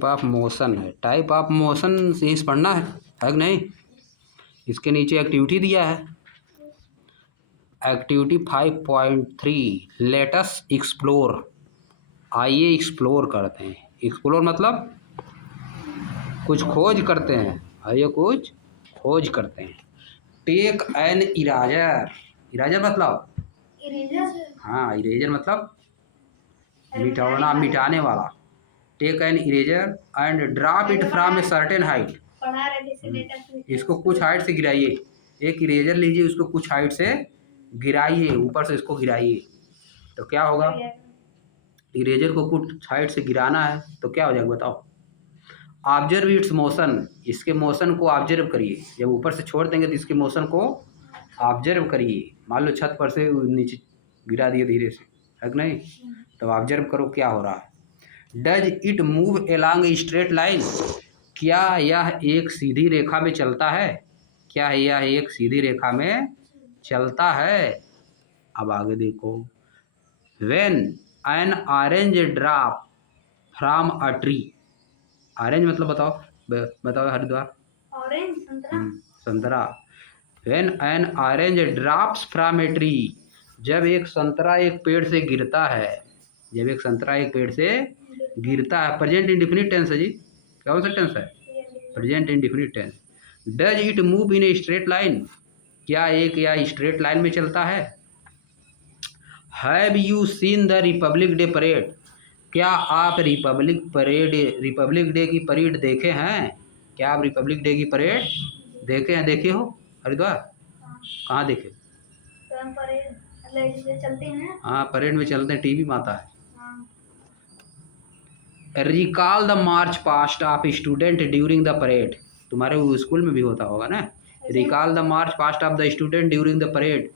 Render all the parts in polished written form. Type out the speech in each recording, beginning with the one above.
Type of motion है, type of motion यहीं से पढ़ना है कि नहीं। इसके नीचे एक्टिविटी दिया है, एक्टिविटी 5.3 लेटस एक्सप्लोर। आइए एक्सप्लोर करते हैं। एक्सप्लोर मतलब कुछ खोज करते हैं, आइए कुछ खोज करते हैं। टेक एन इराजर, इराजर मतलब हाँ, इरेजर मतलब मिटाना, मिटाने वाला। Take an eraser and drop it from a certain height. इसको कुछ हाइट से गिराइए। एक इरेजर लीजिए, उसको कुछ हाइट से गिराइए, ऊपर से इसको गिराइए तो क्या होगा। इरेजर को कुछ हाइट से गिराना है तो क्या हो जाएगा बताओ। ऑब्जर्व इट्स मोशन, इसके मोशन को ऑब्जर्व करिए। जब ऊपर से छोड़ देंगे तो इसके मोशन को ऑब्जर्व करिए। मान लो छत पर से नीचे गिरा दिए धीरे से, है कि नहीं, तो ऑब्जर्व करो क्या हो रहा है। Does it move along a straight line, क्या यह एक सीधी रेखा में चलता है, क्या यह एक सीधी रेखा में चलता है। अब आगे देखो। When an orange drop from a tree, orange मतलब बताओ, बताओ हरिद्वार, ऑरेंज संतरा। When an orange drops from a tree, जब एक संतरा एक पेड़ से गिरता है, जब एक संतरा एक पेड़ से गिरता है। प्रेजेंट इंडेफिनिट टेंस है जी, कौन सा टेंस है, present indefinite tense. Does it move in a straight line, क्या एक या स्ट्रेट लाइन में चलता है। Have you seen the republic day parade, क्या आप रिपब्लिक डे की परेड देखे हैं, क्या आप रिपब्लिक डे की परेड देखे हैं, देखे हो हरिद्वार, कहाँ देखे। चलते हैं, हाँ परेड में चलते हैं, टीवी में आता है। Recall the march past of student during the parade, तुम्हारे स्कूल में भी होता होगा ना। Recall the march past of the student during the parade,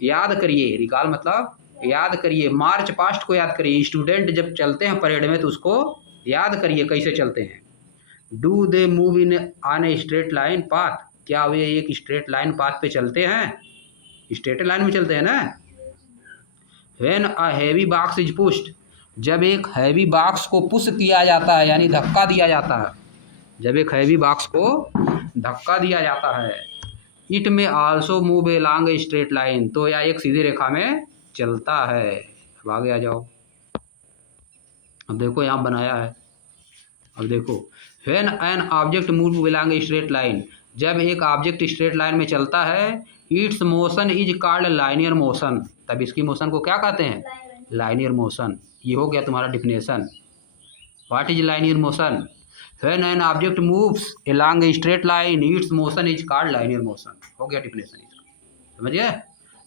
याद करिए। रिकॉल मतलब याद करिए, मार्च पास्ट को याद करिए। स्टूडेंट जब चलते हैं परेड में तो उसको याद करिए कैसे चलते हैं। Do they move in on A straight line path, क्या वे एक स्ट्रेट लाइन पाथ पे चलते हैं, स्ट्रेट लाइन में चलते हैं ना। When a heavy box is pushed, जब एक हैवी बॉक्स को पुश किया जाता है यानी धक्का दिया जाता है, जब एक हैवी बॉक्स को धक्का दिया जाता है। इट में also move along a straight line, तो या एक सीधी रेखा में चलता है। अब आगे आ जाओ। अब देखो यहाँ बनाया है, अब देखो। When an object move along a straight line, जब एक ऑब्जेक्ट स्ट्रेट लाइन में चलता है। Its motion is called linear motion, तब इसकी मोशन को क्या कहते हैं, लाइनियर मोशन। ये हो गया तुम्हारा definition. What is linear motion. When an object moves along a straight line its motion is called linear motion, हो गया डिफिनेशन इसका, समझिए।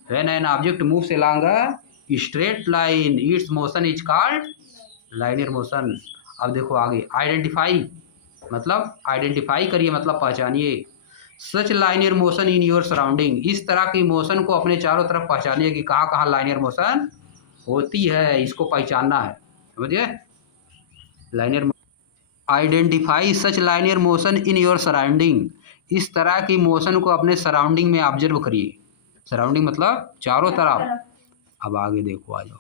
When an object moves along a straight line its motion is called linear motion. अब देखो आगे। Identify मतलब identify करिए, मतलब पहचानिए। Such linear motion in your surrounding, इस तरह की मोशन को अपने चारों तरफ पहचानिए कि कहाँ कहाँ लाइनियर मोशन होती है, इसको पहचानना है, समझिए। Linear identify such linear motion in your surrounding, इस तरह की मोशन को अपने सराउंडिंग में ऑब्जर्व करिए। सराउंडिंग मतलब चारों तरफ। अब आगे देखो, आ जाओ।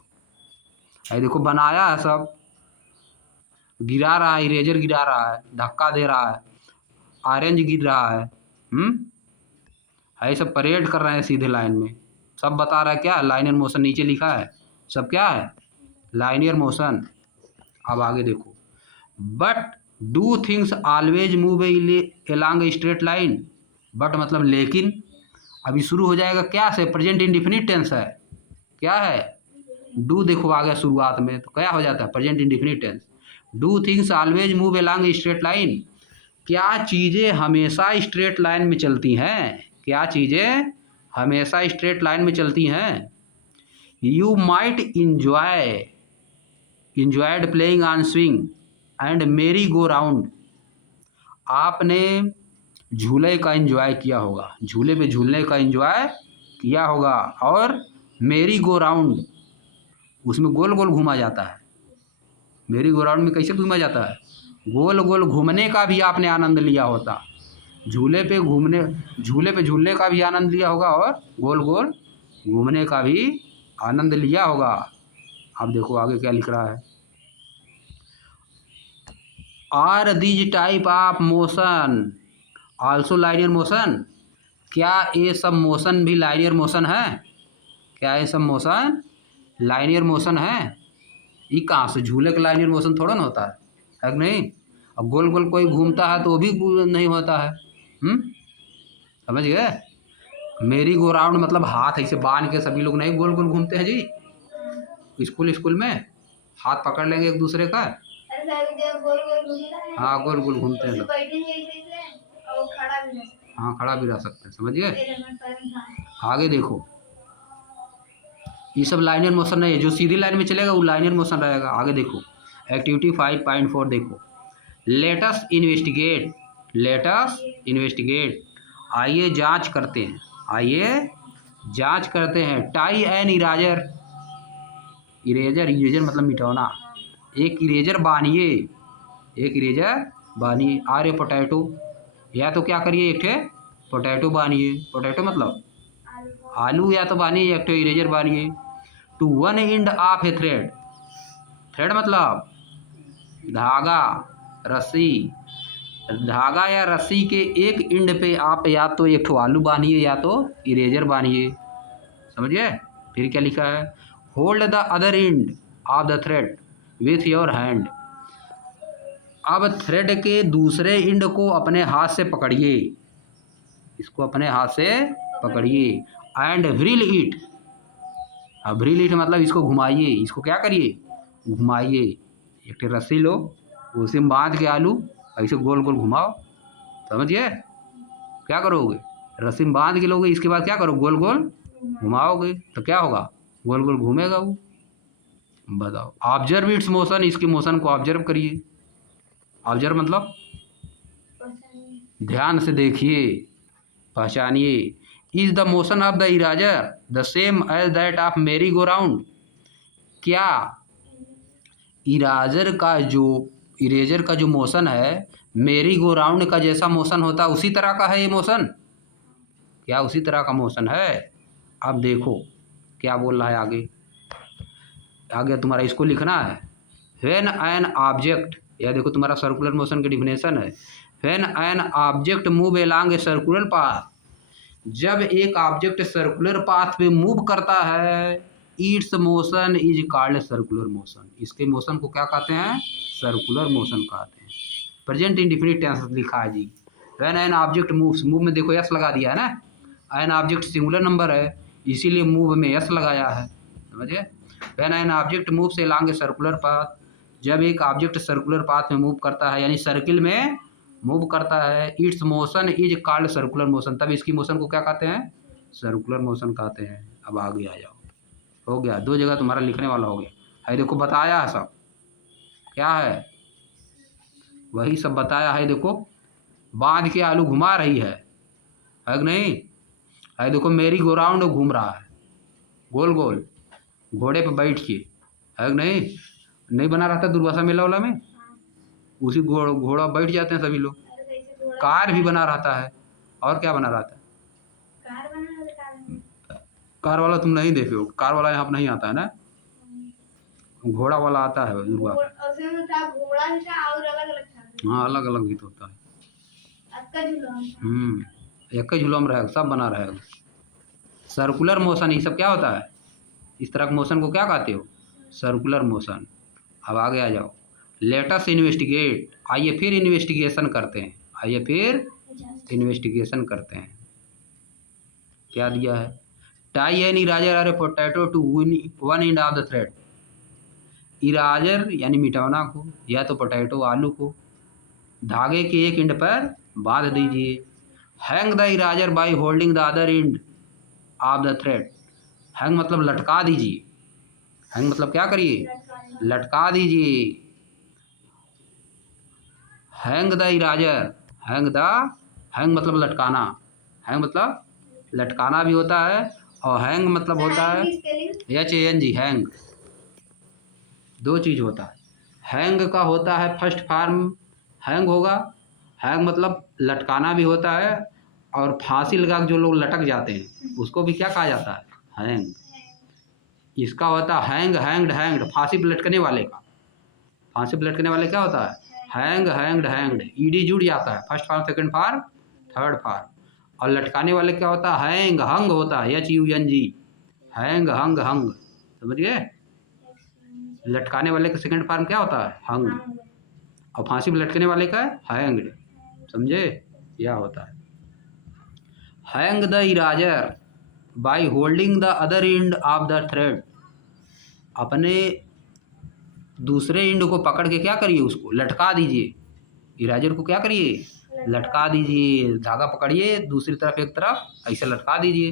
अरे देखो बनाया है सब, गिरा रहा है, इरेजर गिरा रहा है, धक्का दे रहा है, ऑरेंज गिर रहा है, है सब परेड कर रहे हैं सीधे लाइन में। सब बता रहा है क्या, लाइनियर मोशन नीचे लिखा है, सब क्या है, लाइनियर मोशन। अब आगे देखो। But do things always move along a straight line, but मतलब लेकिन। अभी शुरू हो जाएगा क्या से, प्रेजेंट इंडिफिनिट टेंस है, क्या है, डू देखो आ गया शुरुआत में तो क्या हो जाता है, present indefinite tense. Do things always move along a straight line, क्या चीज़ें हमेशा स्ट्रेट लाइन में चलती हैं, क्या चीज़ें हमेशा स्ट्रेट लाइन में चलती हैं। You might enjoyed playing on swing and मेरी गो राउंड, आपने झूले का एंजॉय किया होगा, झूले पे झूलने का एंजॉय किया होगा। और मेरी गो राउंड, उसमें गोल गोल घूमा जाता है। मेरी गो राउंड में कैसे घूमा जाता है, गोल गोल घूमने का भी आपने आनंद लिया होता। झूले पे झूलने का भी आनंद लिया होगा और गोल गोल घूमने का भी आनंद लिया होगा। अब देखो आगे क्या लिख रहा है। Are these type of motion also linear motion? क्या ये सब मोशन भी लाइनियर मोशन है? क्या ये सब मोशन लाइनियर मोशन है? ये कहाँ से, झूले का लाइनियर मोशन थोड़ा ना होता है कि नहीं? अब गोल गोल कोई घूमता है तो वो भी नहीं होता है। समझ गए? मेरी गो राउंड मतलब हाथ ऐसे बांध के सभी लोग नहीं गोल गोल घूमते हैं जी। स्कूल में हाथ पकड़ लेंगे एक दूसरे का। हाँ गोल गोल घूमते हैं सब। हाँ खड़ा भी रह सकते हैं, समझ गए? आगे देखो, ये सब लाइनियर मोशन नहीं है। जो सीधी लाइन में चलेगा वो लाइनियर मोशन रहेगा। आगे देखो एक्टिविटी 5.4 देखो, लेटस इन्वेस्टिगेट। लेटस इन्वेस्टिगेट, आइए जांच करते हैं। आइए जांच करते हैं। Tie an eraser. Eraser, eraser मतलब मिटाना। एक इरेजर बानिए, एक इरेजर बानिए। आर ए पोटैटो, या तो क्या करिए एक ठे पोटैटो बानिए। पोटैटो मतलब आलू, या तो बानिए एक ठे इरेजर बानिए। To one end of a thread. Thread मतलब धागा, रस्सी। धागा या रस्सी के एक एंड पे आप या तो एक ठो आलू बांधिए या तो इरेजर बांधिए। समझिए? फिर क्या लिखा है, hold the other end of the thread with your hand. अब थ्रेड के दूसरे एंड को अपने हाथ से पकड़िए, इसको अपने हाथ से पकड़िए। And व्रिल it. अब व्रिल इट मतलब इसको घुमाइए, इसको क्या करिए, घुमाइए। एक ठे रस्सी लो, उसी में बांध के आलू ऐसे गोल गोल घुमाओ। समझिए? क्या करोगे, रस्सी में बांध के लोगे, इसके बाद क्या करो, गोल गोल घुमाओगे तो क्या होगा, गोल गोल घूमेगा वो। बताओ, ऑब्जर्व इट्स मोशन। इसके मोशन को ऑब्जर्व करिए। ऑब्जर्व मतलब ध्यान से देखिए, पहचानिए। Is the motion of the eraser the same as that of merry go round? क्या इरेजर का जो मोशन है मेरी गो राउंड का जैसा मोशन होता है, उसी तरह का है ये मोशन? क्या उसी तरह का मोशन है? अब देखो क्या बोल रहा है आगे। आगे तुम्हारा इसको लिखना है। व्हेन एन ऑब्जेक्ट, यह देखो तुम्हारा सर्कुलर मोशन की डिफिनेशन है। When an object move along a circular path, जब एक ऑब्जेक्ट सर्कुलर पाथ पे मूव करता है, its motion is called circular motion. इसके मोशन को क्या कहते हैं, सर्कुलर मोशन कहते हैं। प्रेजेंट इंडिफिनिट टेंस लिखा है जी। When an object moves, move में देखो यस लगा दिया है ना, एन ऑब्जेक्ट सिंगुलर नंबर है इसीलिए मूव में यस लगाया है। समझे? When an object moves along a circular path, जब एक ऑब्जेक्ट सर्कुलर पाथ में मूव करता है यानी सर्किल में मूव करता है, its motion is called circular motion, तब इसकी मोशन को क्या कहते हैं, सर्कुलर मोशन कहते हैं। अब आगे आ जाओ, हो गया, दो जगह तुम्हारा लिखने वाला हो गया है। देखो बताया है सब, क्या है, वही सब बताया है। देखो बांध के आलू घुमा रही है कि नहीं? है देखो मेरी गो राउंड घूम रहा है गोल गोल, घोड़े पे बैठ के, है कि नहीं? नहीं बना रहता दुर्वासा मेला वाला में, उसी घोड़ा बैठ जाते हैं सभी लोग। कार भी बना रहता है, और क्या बना रहता है, कार वाला तुम नहीं देखे हो, कार वाला यहाँ पर नहीं आता है ना, घोड़ा वाला आता है दुर्गा। हाँ अलग अलग भी तो होता है। एक ही झूला में रहेगा, सब बना रहेगा। सर्कुलर मोशन ये सब क्या होता है, इस तरह के मोशन को क्या कहते हो, सर्कुलर मोशन। अब आगे आ जाओ, लेटस इन्वेस्टिगेट। आइए फिर इन्वेस्टिगेशन करते हैं, आइए फिर इन्वेस्टिगेशन करते हैं। क्या दिया है, टाई एन इरेजर और a potato to one end of the thread. Eraser यानी मिटाना को, या तो पोटैटो आलू को धागे के एक एंड पर बांध दीजिए। Hang the eraser bye holding the other end of the thread. Hang मतलब लटका दीजिए, हैंग मतलब क्या करिए, लटका दीजिए। हैंग द इरेजर, हैंग मतलब लटकाना, हैंग मतलब लटकाना भी होता है, और हैंग मतलब होता है HANG, हैंग। दो चीज़ होता है, हैंग का होता है फर्स्ट फॉर्म हैंग होगा, हैंग मतलब लटकाना भी होता है, और फांसी लगा के जो लोग लटक जाते हैं उसको भी क्या कहा जाता है, हैंग। इसका होता है हैंग, हैंग्ड, हैंग्ड, फांसी पर लटकने वाले का। फांसी पर लटकने वाले क्या होता है, हैंग, हैंग्ड, हैंग्ड, ईडी जुड़ जाता है, first form, second form, third form. और लटकाने वाले क्या होता है? हैंग, हंग होता है, HUNG, हैंग, हंग, हंग, समझ गए? लटकाने वाले का सेकंड फॉर्म क्या होता है? हंग। और फांसी में लटकने वाले का हैंग्ड, समझे? यह होता है। Hang the eraser by holding the other end of the thread, अपने दूसरे एंड को पकड़ के क्या करिए? उसको लटका दीजिए। इराजर को क्या करिए? लटका दीजिए। धागा पकड़िए, दूसरी तरफ एक तरफ ऐसे लटका दीजिए।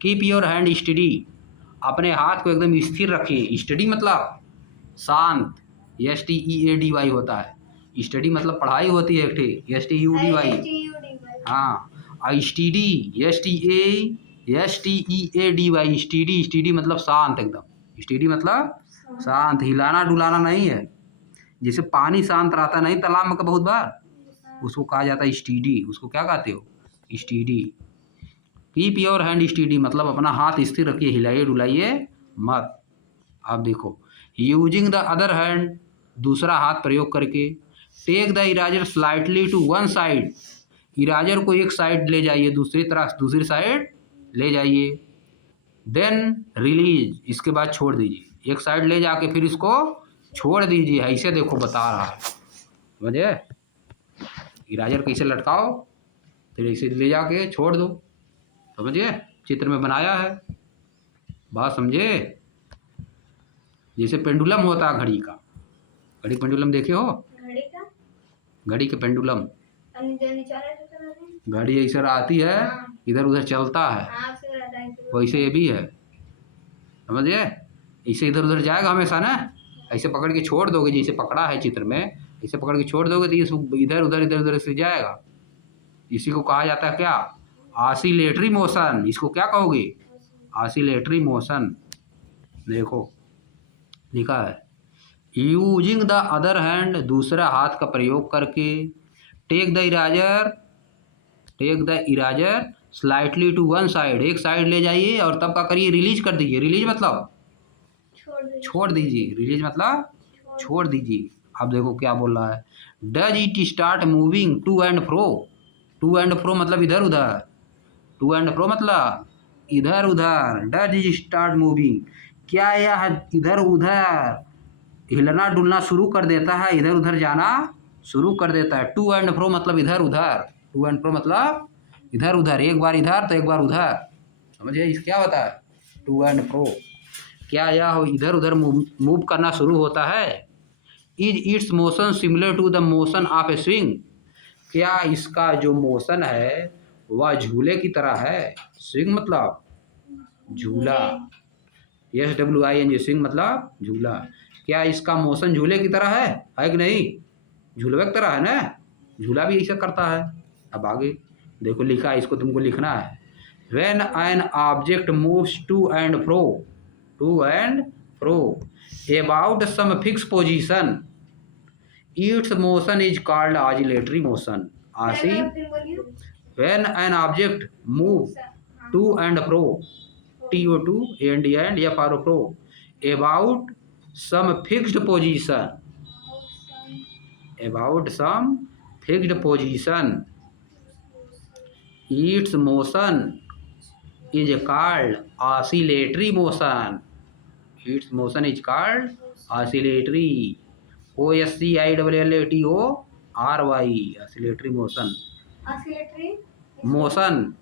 कीप योर हैंड स्टडी, अपने हाथ को एकदम स्थिर रखिए। स्टडी मतलब शांत, STEADY होता है। स्टडी मतलब पढ़ाई होती है, ठीक, STUDY, हाँ। और स्टडी, STEADY, स्टडी, स्टडी मतलब शांत एकदम। स्टडी मतलब शांत, हिलाना डुलाना नहीं है। जैसे पानी शांत रहता नहीं तालाब में का बहुत बार, उसको कहा जाता है स्टडी। उसको क्या कहते हो? Study. Keep your hand study मतलब अपना हाथ स्थिर रखिए, हिलाइए डुलाइए मत। आप देखो, यूजिंग द अदर हैंड, दूसरा हाथ प्रयोग करके। Take the eraser slightly to one side, eraser को एक साइड ले जाइए, दूसरी तरफ दूसरी साइड ले जाइए। देन रिलीज, इसके बाद छोड़ दीजिए। एक साइड ले जाके फिर इसको छोड़ दीजिए। ऐसे देखो बता रहा है, समझे? इराजर कैसे लटकाओ, फिर ऐसे ले जाके छोड़ दो, समझिए? चित्र में बनाया है, बात समझे? जैसे पेंडुलम होता है घड़ी का, घड़ी पेंडुलम देखे हो? घड़ी का, घड़ी के पेंडुलम, घड़ी ऐसे आती है, इधर उधर चलता है, वैसे ये भी है, समझिए? ऐसे इधर उधर जाएगा हमेशा ना। ऐसे पकड़ के छोड़ दोगे, जैसे पकड़ा है चित्र में, ऐसे पकड़ के छोड़ दोगे तो ये इधर उधर इधर उधर से जाएगा। इसी को कहा जाता है क्या? Oscillatory motion. इसको क्या कहोगे? Oscillatory motion. देखो लिखा है, यूजिंग द अदर हैंड, दूसरा हाथ का प्रयोग करके। Take the eraser slightly to one side, एक साइड ले जाइए और तब क्या करिए? रिलीज कर दीजिए। रिलीज मतलब छोड़ दीजिए, रिलीज मतलब छोड़ दीजिए। अब देखो क्या बोल रहा है, does it start moving to and fro, to and fro मतलब इधर उधर, टू एंड फ्रो मतलब इधर उधर। डज इट स्टार्ट मूविंग, क्या यह इधर उधर हिलना डुलना शुरू कर देता है, इधर उधर जाना शुरू कर देता है। टू एंड फ्रो मतलब इधर उधर, टू एंड फ्रो मतलब इधर उधर, एक बार इधर तो एक बार उधर, समझिए? इस क्या होता है? To and fro. क्या यह इधर उधर मूव करना शुरू होता है? Is its motion similar to the motion of a swing, क्या इसका जो मोशन है वह झूले की तरह है? स्विंग मतलब झूला, SWING, स्विंग मतलब झूला। क्या इसका मोशन झूले की तरह है कि नहीं? झूलवे की तरह है ना, झूला भी ऐसा करता है। अब आगे देखो लिखा है, इसको तुमको लिखना है। When an object moves to and fro about some fixed position, its motion is called oscillatory motion. When an object moves to and fro, TO2 and FRO about some fixed position, its motion is called oscillatory motion. Its motion is called oscillatory. OSCILLATORY, oscillatory motion. Oscillatory motion.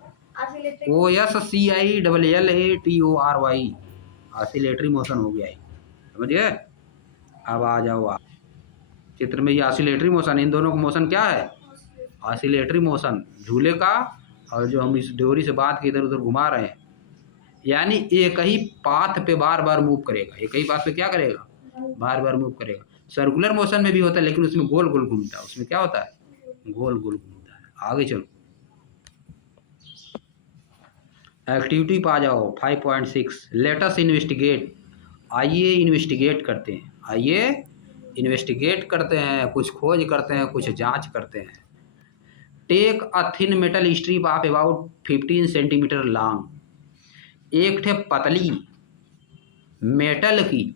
OSCILLATORY, oscillatory motion हो गया है, समझिए? अब आ जाओ आप चित्र में, ये ऑसिलेटरी मोशन, इन दोनों का मोशन क्या है? ऑसिलेटरी मोशन, झूले का और जो हम इस डोरी से बांध के इधर उधर घुमा रहे हैं, यानी एक ही पाथ पे बार बार मूव करेगा। एक ही पाथ पे क्या करेगा? बार बार मूव करेगा। सर्कुलर मोशन में भी होता है, लेकिन उसमें गोल गोल घूमता है। उसमें क्या होता है? गोल गोल घूमता है। आगे चलो, एक्टिविटी पे आ जाओ। 5.6 लेट अस इन्वेस्टिगेट, आइए इन्वेस्टिगेट करते हैं। आइए इन्वेस्टिगेट करते हैं, कुछ खोज करते हैं, कुछ जांच करते हैं। Take a thin metal strip of about 15 centimetre long, एक ठे पतली मेटल की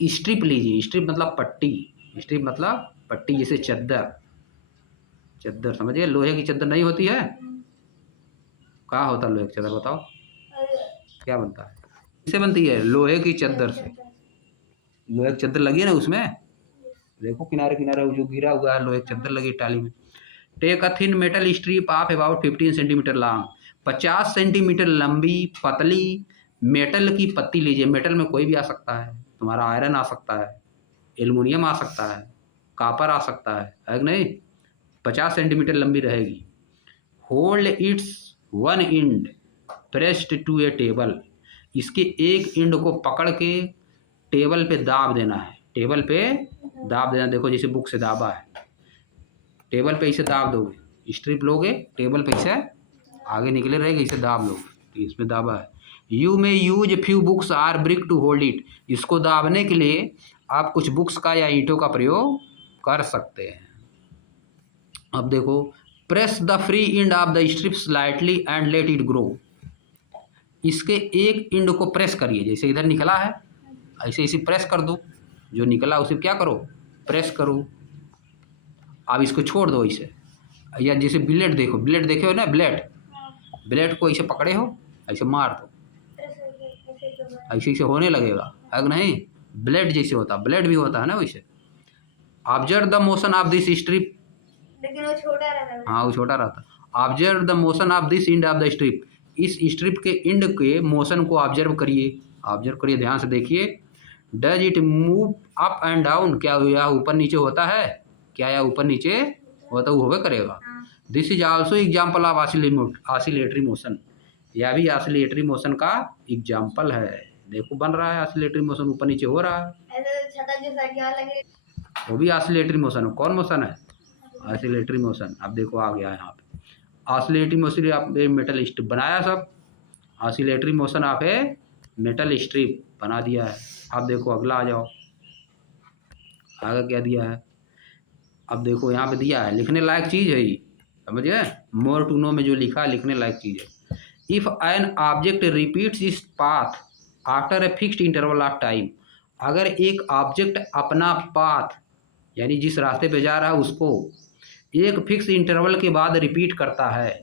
स्ट्रिप लीजिए। स्ट्रिप मतलब पट्टी, स्ट्रिप मतलब पट्टी जैसे चद्दर, चद्दर समझ गए, लोहे की चद्दर नहीं होती है, कहाँ होता है लोहे की चद्दर बताओ, क्या बनता है, किससे बनती है, लोहे की चद्दर से, लोहे की चद्दर लगी है ना उसमें, देखो किनारे किनारे जो गिरा हुआ है लोहे की चद्दर लगी टाली में। Take a thin metal strip of about 15 centimetre long, 50 centimetre लंबी पतली मेटल की पत्ती लीजिए। मेटल में कोई भी आ सकता है, तुम्हारा आयरन आ सकता है, एल्युमिनियम आ सकता है, कापर आ सकता है कि नहीं। 50 सेंटीमीटर लंबी रहेगी। Hold its one end pressed to a table, इसके एक इंड को पकड़ के टेबल पे दाब देना है, टेबल पे दाब देना। देखो जैसे बुक से दाबा है, टेबल पे इसे दाब दोगे, स्ट्रिप लोगे, टेबल पे इसे आगे निकले रहेगी, इसे दाब लोगे, इसमें दाबा है। You may use few books or brick to hold it, इसको दाबने के लिए आप कुछ बुक्स का या ईंटों का प्रयोग कर सकते हैं। अब देखो, press the free end of the strip slightly and let it go, इसके एक इंड को प्रेस करिए, जैसे इधर निकला है ऐसे इसे प्रेस कर दो, जो निकला उसे क्या करो, प्रेस करो। अब इसको छोड़ दो ऐसे, या जैसे ब्लेड देखो, ब्लेड देखे हो ना, ब्लेड, ब्लेड को ऐसे पकड़े हो, ऐसे मार दो, ऐसे ऐसे होने लगेगा, है कि नहीं, ब्लेड जैसे होता, ब्लेड भी होता है ना वैसे। Observe the motion of this strip, लेकिन वो छोटा रहता, हाँ वो छोटा रहता। Observe the motion of this end of the strip, इस स्ट्रिप के इंड के मोशन को ऑब्जर्व करिए, ऑब्जर्व करिए, ध्यान से देखिए। Does it move up and down, क्या यह ऊपर नीचे होता है, क्या यह ऊपर नीचे होता, वो होगा करेगा। This is also example of oscillatory motion, यह भी ऑसिलेटरी मोशन का एग्जाम्पल है। देखो बन रहा है ऑसिलेटरी मोशन, ऊपर नीचे हो रहा है, वो भी ऑसिलेटरी मोशन है। कौन मोशन है, ऑसिलेटरी मोशन। अब देखो आ गया यहाँ पे ऑसिलेटरी मोशन, आप मेटल स्ट्रिप बनाया सब, ऑसिलेटरी मोशन आप है मेटल स्ट्रिप बना दिया है। अब देखो अगला आ जाओ, आगे क्या दिया है, अब देखो यहाँ पे दिया है, लिखने लायक चीज़ है ये, समझ गए, मोर टू नो में जो लिखा है लिखने लायक चीज़ है। इफ़ एन ऑब्जेक्ट रिपीट्स इस path after a fixed interval of time, अगर एक ऑब्जेक्ट अपना पाथ यानी जिस रास्ते पे जा रहा है उसको एक फिक्स इंटरवल के बाद रिपीट करता है,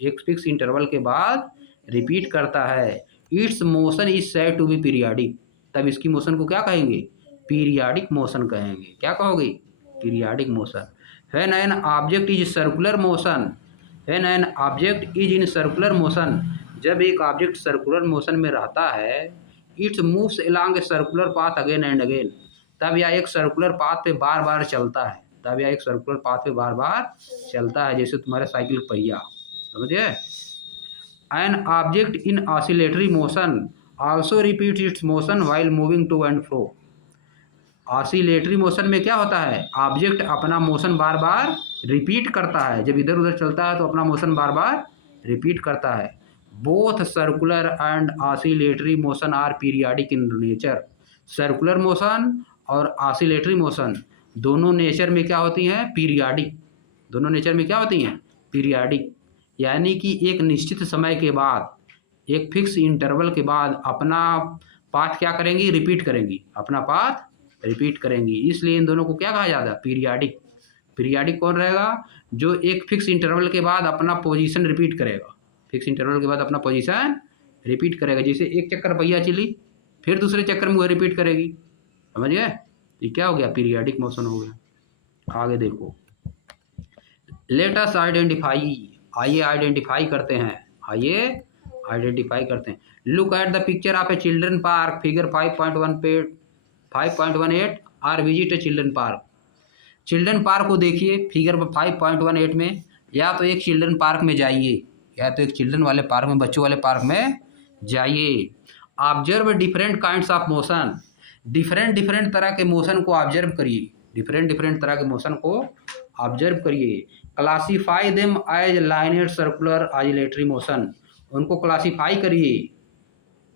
एक फिक्स इंटरवल के बाद रिपीट करता है, its motion is said to be periodic, तब इसकी मोशन को क्या कहेंगे, पीरियाडिक मोशन कहेंगे। क्या कहोगे, periodic motion. When an object is circular motion, when an object is in circular motion, जब एक ऑब्जेक्ट सर्कुलर मोशन में रहता है, it's moves along a circular path again and again, तब यह एक सर्कुलर पाथ पे बार बार चलता है, तब यह एक सर्कुलर पाथ पे बार बार चलता है, जैसे तुम्हारे साइकिल पहिया, समझे। An object in oscillatory motion also repeats its motion while moving to and fro, oscillatory motion में क्या होता है, ऑब्जेक्ट अपना मोशन बार बार रिपीट करता है, जब इधर उधर चलता है तो अपना मोशन बार बार रिपीट करता है। Both circular and oscillatory motion are periodic in nature, circular motion और ऑसिलेटरी मोशन दोनों नेचर में क्या होती हैं, पीरियाडिक, दोनों नेचर में क्या होती हैं, पीरियाडिक, यानी कि एक निश्चित समय के बाद, एक फिक्स इंटरवल के बाद अपना पाथ क्या करेंगी, रिपीट करेंगी, अपना पाथ रिपीट करेंगी, इसलिए इन दोनों को क्या कहा जाता है, पीरियाडिक। पीरियाडिक कौन रहेगा, जो एक फिक्स इंटरवल के बाद अपना पोजीशन रिपीट करेगा, फिक्स इंटरवल के बाद अपना पोजीशन रिपीट करेगा, जैसे एक चक्कर पहिया चली फिर दूसरे चक्कर में वो रिपीट करेगी, समझ गए, ये क्या हो गया, पीरियाडिक मोशन हो गया। आगे देखो, लेट अस आइडेंटिफाई, आइए आइडेंटिफाई करते हैं, आइए आइडेंटिफाई करते हैं। Look at the picture of a children park, figure 5.1 पे 5.18 or visit a children park, children park को देखिए फिगर 5.18 में, या तो एक चिल्ड्रन पार्क में जाइए, या तो एक चिल्ड्रन वाले पार्क में, बच्चों वाले पार्क में जाइए। Observe different kinds of motion, different different तरह के मोशन को ऑब्जर्व करिए, डिफरेंट डिफरेंट तरह के मोशन को ऑब्जर्व करिए। Classify them as linear circular oscillatory motion, उनको क्लासीफाई करिए,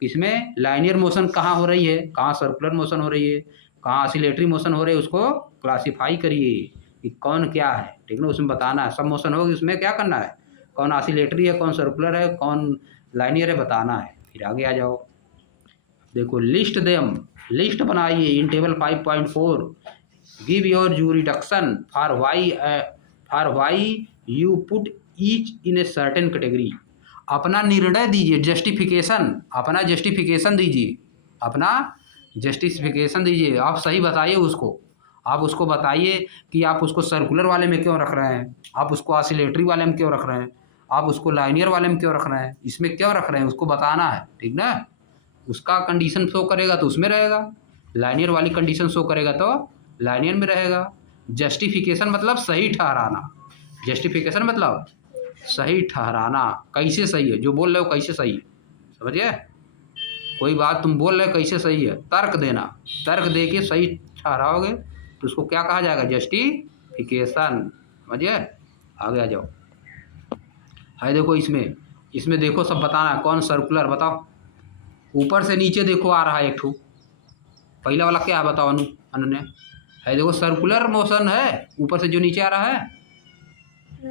इसमें लाइनियर मोशन कहाँ हो रही है, कहाँ सर्कुलर मोशन हो रही है, कहाँ ऑसिलेटरी मोशन हो रही है, उसको क्लासीफाई करिए कि कौन क्या है, ठीक ना, उसमें बताना है, सब मोशन होगी उसमें क्या करना है, कौन ऑसिलेटरी है, कौन सर्कुलर है, कौन लाइनियर है, बताना है। फिर आगे आ जाओ, देखो लिस्ट देम, लिस्ट बनाइए in table 5.4, give your jurisdiction for why you put each in a certain category. अपना निर्णय दीजिए, जस्टिफिकेशन, अपना जस्टिफिकेशन दीजिए, अपना जस्टिफिकेशन दीजिए। आप सही बताइए उसको, आप उसको बताइए कि आप उसको सर्कुलर वाले में क्यों रख रहे हैं, आप उसको ऑसिलेटरी वाले में क्यों रख रहे हैं, आप उसको लाइनियर वाले में क्यों रख रहे हैं, इसमें क्यों रख रहे हैं, उसको बताना है, ठीक ना। उसका कंडीशन शो करेगा तो उसमें रहेगा, लाइनियर वाली कंडीशन शो करेगा तो लाइनियर में रहेगा। जस्टिफिकेशन मतलब सही ठहराना, जस्टिफिकेशन मतलब सही ठहराना, कैसे सही है, जो बोल रहे हो कैसे सही है, समझिए। कोई बात तुम बोल रहे हो कैसे सही है, तर्क देना, तर्क दे के सही ठहराओगे तो उसको क्या कहा जाएगा, जस्टिफिकेशन, समझिए। आगे आ जाओ। है देखो इसमें देखो सब बताना है, कौन सर्कुलर बताओ। ऊपर से नीचे देखो आ रहा है एक ठो, पहला वाला क्या है बताओ अनन्या। है देखो सर्कुलर मोशन है, ऊपर से जो नीचे आ रहा है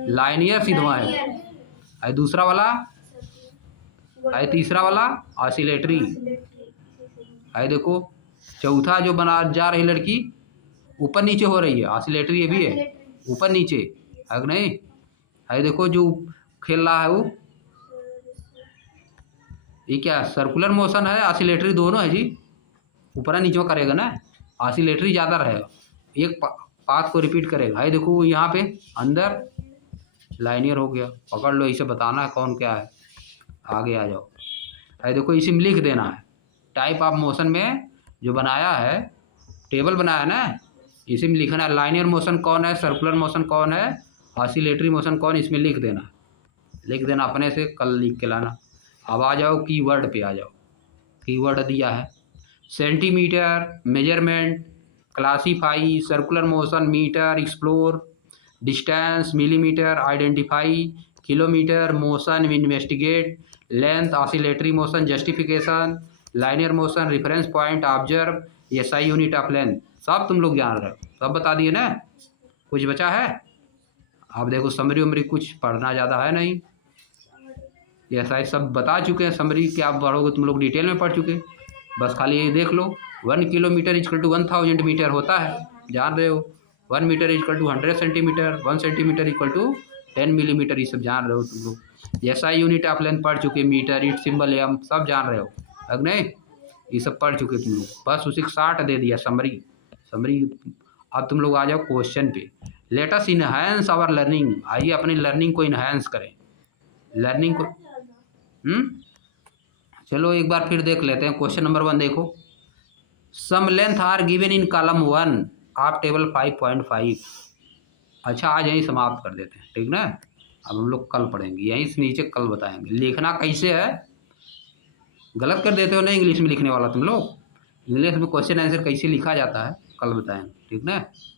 लाइनियर सीधा है दूसरा वाला है, तीसरा वाला ऑसिलेटरी है। देखो चौथा जो बना जा रही लड़की ऊपर नीचे हो रही है, ऑसिलेटरी ये भी है, ऊपर नीचे है कि नहीं। है देखो जो खेल रहा है वो, ये क्या सर्कुलर मोशन है, ऑसिलेटरी दोनों है जी, ऊपर नीचे करेगा ना, ऑसिलेटरी ज़्यादा रहेगा, एक पाथ को रिपीट करेगा। है देखो यहाँ पे अंदर लाइनियर हो गया, पकड़ लो, इसे बताना है कौन क्या है। आगे आ जाओ। है देखो इसी में लिख देना है, टाइप ऑफ मोशन में जो बनाया है, टेबल बनाया है ना, इसी में लिखना है लाइनियर मोशन कौन है, सर्कुलर मोशन कौन है, ऑसिलेटरी मोशन कौन, इसमें लिख देना, लिख देना अपने से, कल लिख के लाना। अब आ जाओ कीवर्ड पे, आ जाओ। कीवर्ड दिया है centimetre, measurement, classify, circular motion, metre, explore, distance, millimetre, identify, kilometre, motion, investigate, length, oscillatory motion, justification, linear motion, reference point, observe, SI unit of length, सब तुम लोग जान रहे हो, सब बता दिए ना। कुछ बचा है? आप देखो समरी उमरी कुछ पढ़ना ज़्यादा है नहीं, एसआई सब बता चुके हैं, समरी क्या पढ़ोगे तुम लोग, डिटेल में पढ़ चुके, बस खाली ये देख लो 1 किलोमीटर इक्वल टू 1000 मीटर होता है, जान रहे हो। 1 metre equal to 100 centimetre, 1 centimetre equal to 10 millimetre, ये सब जान रहे हो तुम लोग। एसआई यूनिट ऑफ लेंथ पढ़ चुके, मीटर, ईट सिंबल एम सब जान रहे हो, अब नहीं ये सब पढ़ चुके तुम लोग, बस उसी को 60 दे दिया समरी। समरी अब तुम लोग आ जाओ क्वेश्चन पे। Let us enhance our learning, आइए अपनी लर्निंग को इनहैंस करें, लर्निंग को। चलो एक बार फिर देख लेते हैं। क्वेश्चन नंबर 1 देखो, some length are given in column 1 of table 5.5। अच्छा आज यहीं समाप्त कर देते हैं, ठीक ना। अब हम लोग कल पढ़ेंगे, यहीं से नीचे कल बताएंगे लिखना कैसे है। गलत कर देते हो ना इंग्लिश में लिखने वाला तुम लोग, इंग्लिश में क्वेश्चन आंसर कैसे लिखा जाता है कल बताएंगे, ठीक ना।